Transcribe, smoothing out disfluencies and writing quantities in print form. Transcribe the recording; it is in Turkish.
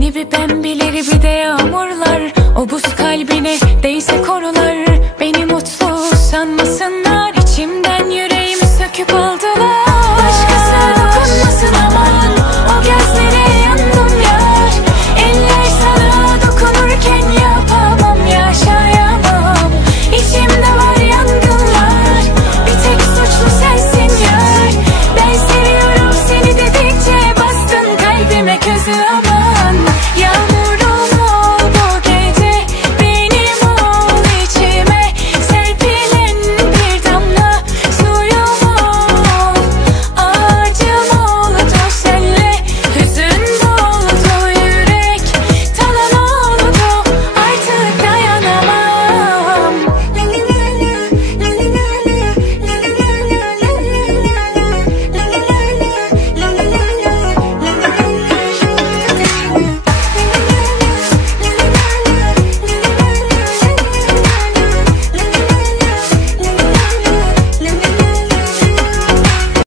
Yeni bir pembeleri bir de yağmurlar. O buz kalbine değse korular. Beni mutlu sanmasınlar. İçimden yüreğimi söküp aldılar. Başkası dokunmasın aman. O gözlere yandım yar. Eller sana dokunurken yapamam, yaşayamam. İçimde var yangınlar. Bir tek suçlu sensin yar. Ben seviyorum seni dedikçe bastın kalbime közüm.